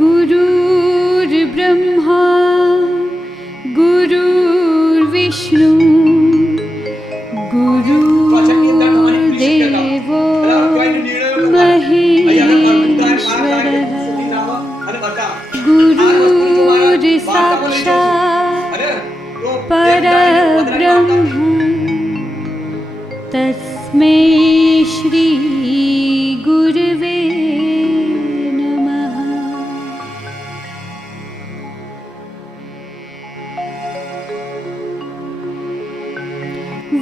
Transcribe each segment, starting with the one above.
गुरुर्ब्रह्मा गुरुर्विष्णु गुरुदेवो महेश्वरः गुरुर्साक्षात् परब्रह्म तस्मै श्री गुरुवे नमः।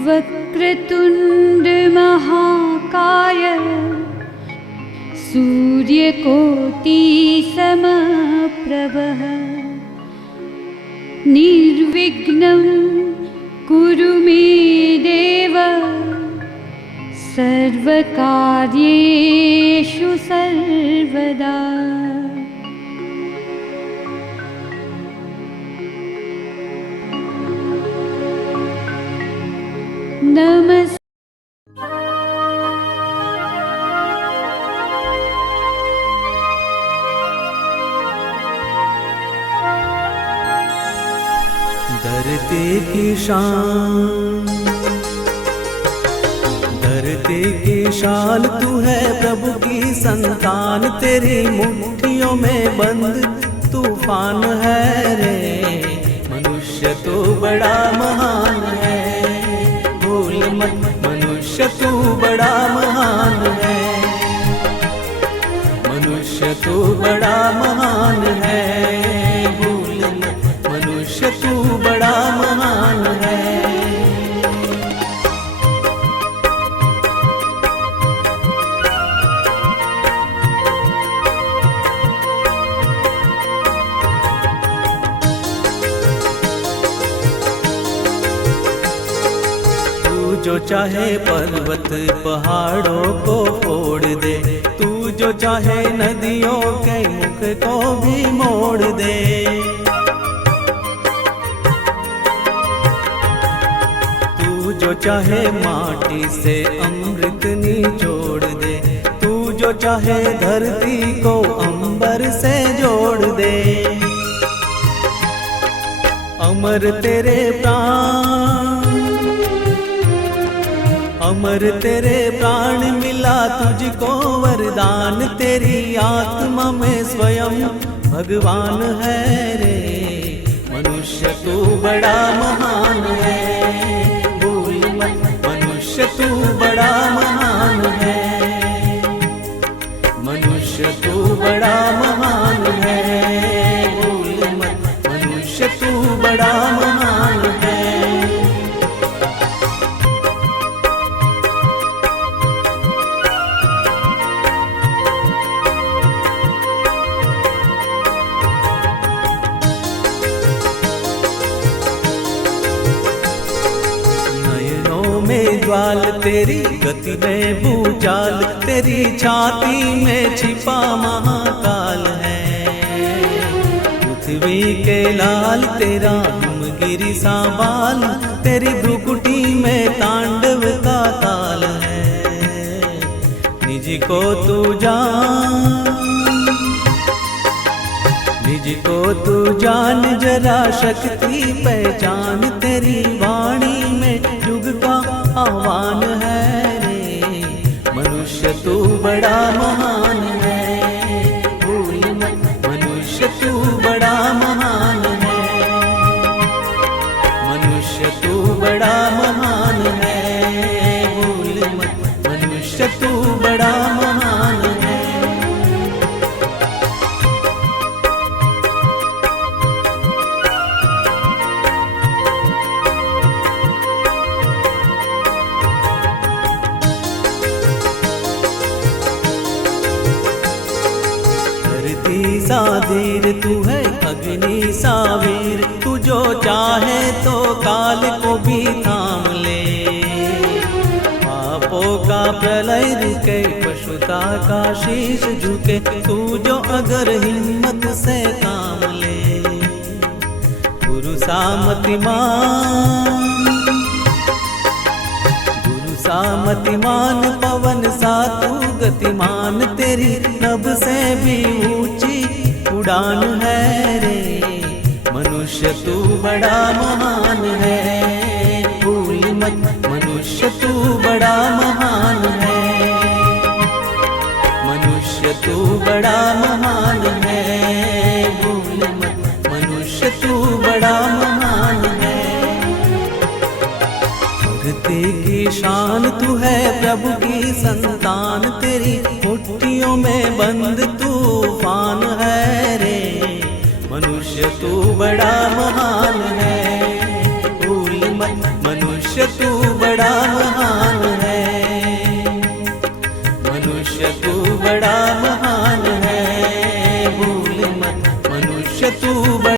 वक्रतुंड महाकाय सूर्यकोटि समप्रभः निर्विघ्नं कुरु मे देव सर्वकार्येषु सर्वदा। नमस्ते। धरती की शान, धरती की शान तू है प्रभु की संतान, तेरी मुट्ठियों में बंद तूफान है रे। मनुष्य तो बड़ा महान है, भूल मत मनुष्य तू बड़ा महान है, मनुष्य तू बड़ा महान है, भूल मत मनुष्य तू बड़ा महान है। जो चाहे पर्वत पहाड़ों को फोड़ दे, तू जो चाहे नदियों के मुख को भी मोड़ दे। तू जो चाहे माटी से अमृत निचोड़ दे, तू जो चाहे धरती को अंबर से जोड़ दे। अमर तेरे प्राण, अमर तेरे प्राण मिला तुझको वरदान, तेरी आत्मा में स्वयं भगवान है रे। मनुष्य तू बड़ा महान है, भूल मत मनुष्य तू बड़ा महान है, मनुष्य तू बड़ा महान है, भूल मत मनुष्य तू बड़ा महान है। ज्वाल तेरी गति में भूचाल, तेरी छाती में छिपा महाकाल है। पृथ्वी के लाल तेरा हिमगिरी सा बाल, तेरी भ्रुकुटी में तांडव का ताल है। निज को तू जान, निज को तू जान जरा शक्ति पहचान, तेरी वाणी में युग का आह्वान है रे। मनुष्य तू बड़ा महान है, भूल मत मनुष्य तू बड़ा महान है, मनुष्य तू बड़ा महान है, भूल मत मनुष्य तू बड़ा महान है। सा धीर तू है अग्नि सा वीर, तू जो चाहे तो काल को भी थाम ले। पापों का प्रलय रुके, पशुता का शीश झुके, तू जो अगर हिम्मत से काम ले। गुरु सा मतिमान, गुरु सा मतिमान, पवन सा तू गतिमान, तेरी नभ से भी ऊंची उड़ान है रे, मनुष्य तू बड़ा महान है। भूल मत मनुष्य तू बड़ा महान है, मनुष्य तू बड़ा महान है। भूल मत मनुष्य तू बड़ा महान है। भक्ति की शान तू है, प्रभु की संतान, तेरी मुट्ठियों में बंद तूफान है रे, मनुष्य तू बड़ा महान है।